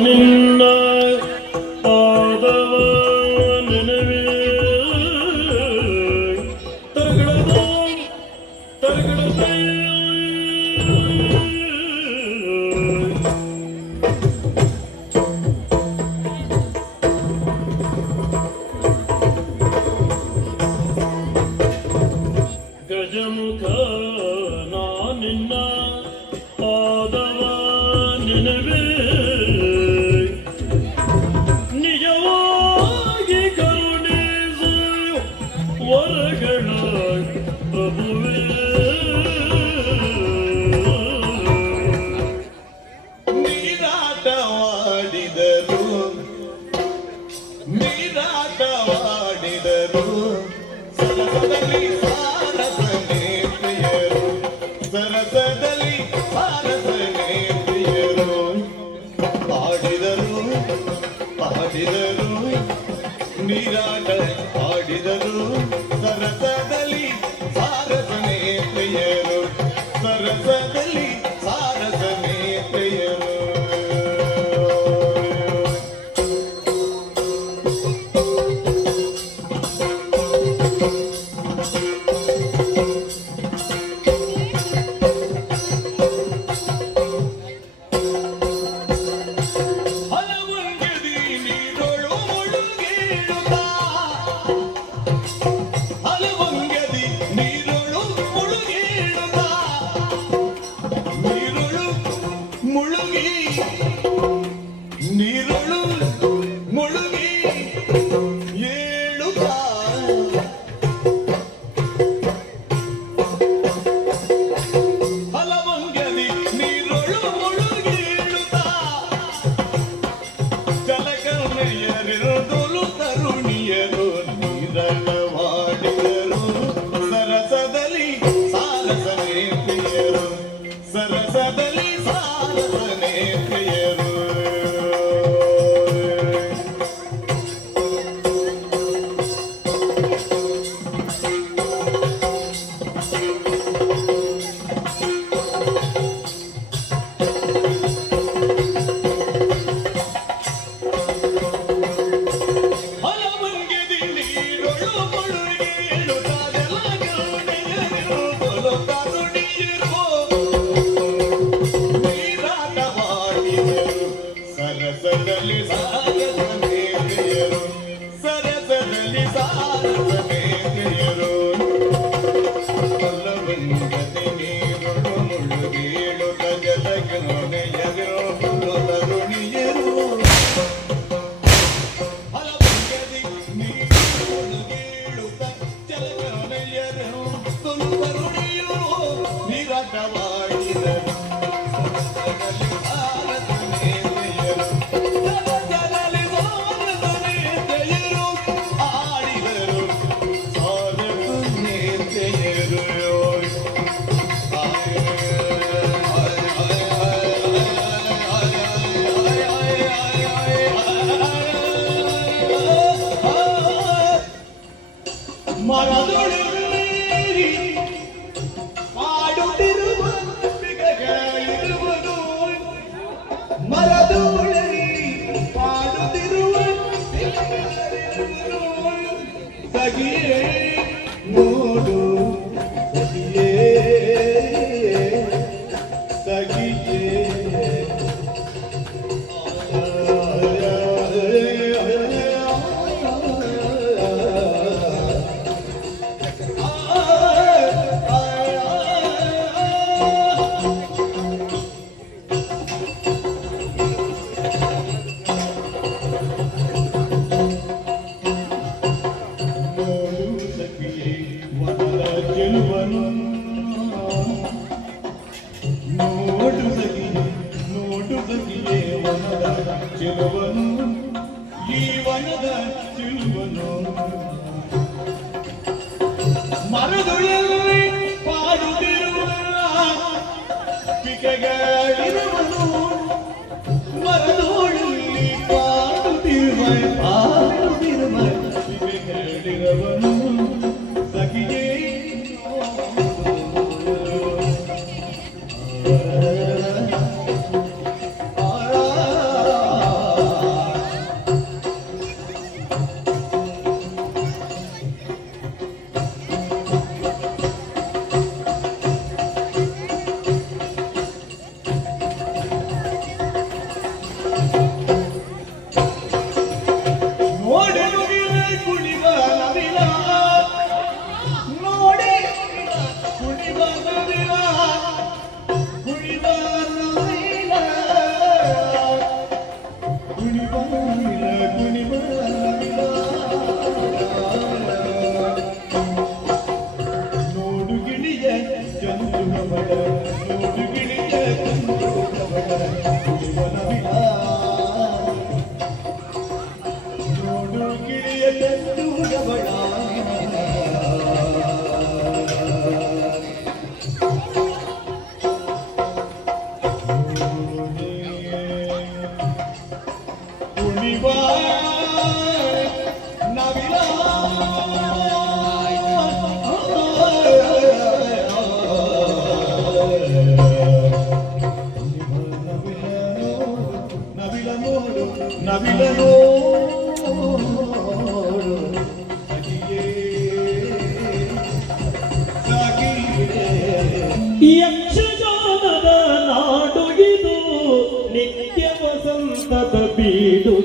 منا 물렁이. Aleluia. ಈ ಎಲ್ಲಿ ಪಾಡುತ್ತಿರುವ I'm gonna go ನೋಡು ನವಿಲ ನೋಡು ಸಖಿಯೇ ಸಖಿಯೇ ಯಕ್ಷಗಾನದ ನಾಡು ಇದು ನಿತ್ಯ ವಸಂತದ ಬೀಡು